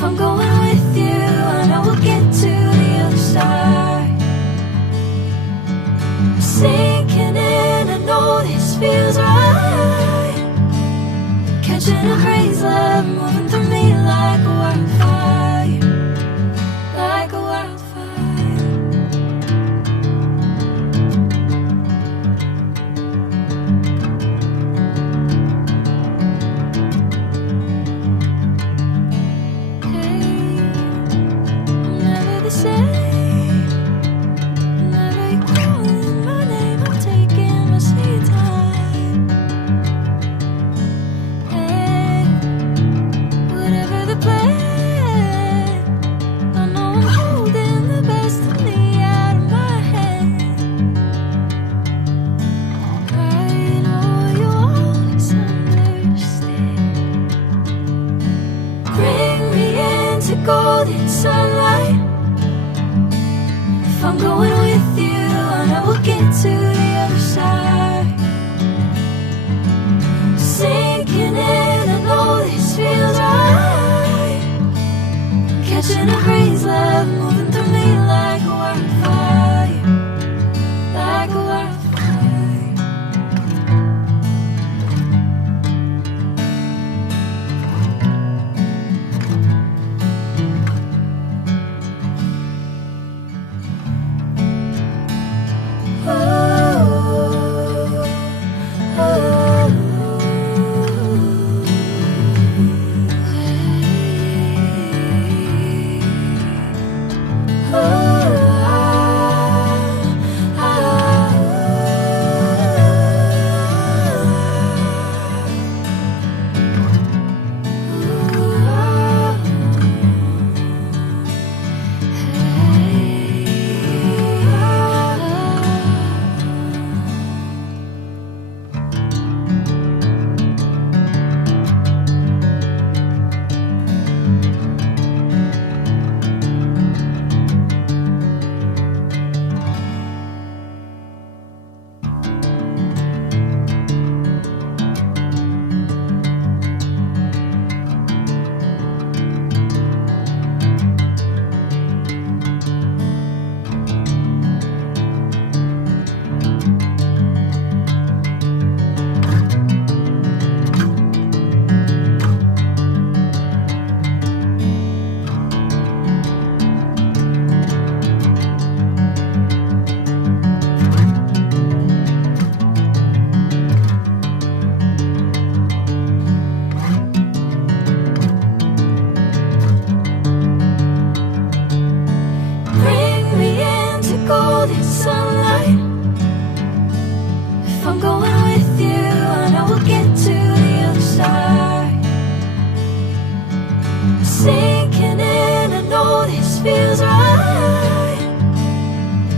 If I'm going with you, I know we'll get to the other side. I'm sinking in, I know this feels right. Catching a crazy love, moving through me like a wildfire, like a wildfire. Golden sunlight. If I'm going with you, I know we'll get to the other side. Sinking in, I know this feels right. Catching a crazy love, moving through me like a wildfire, like a wildfire.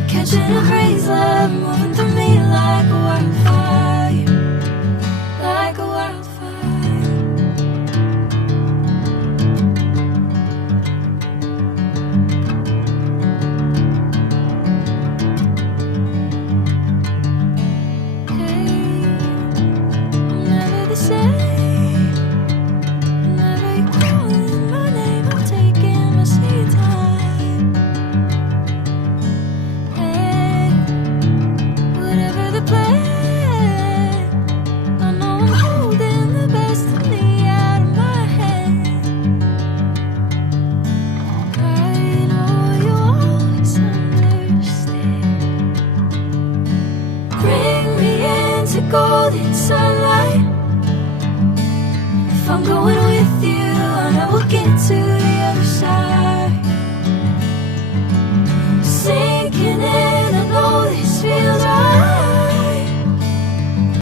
Catching a crazy love, moving through me like a wildfire.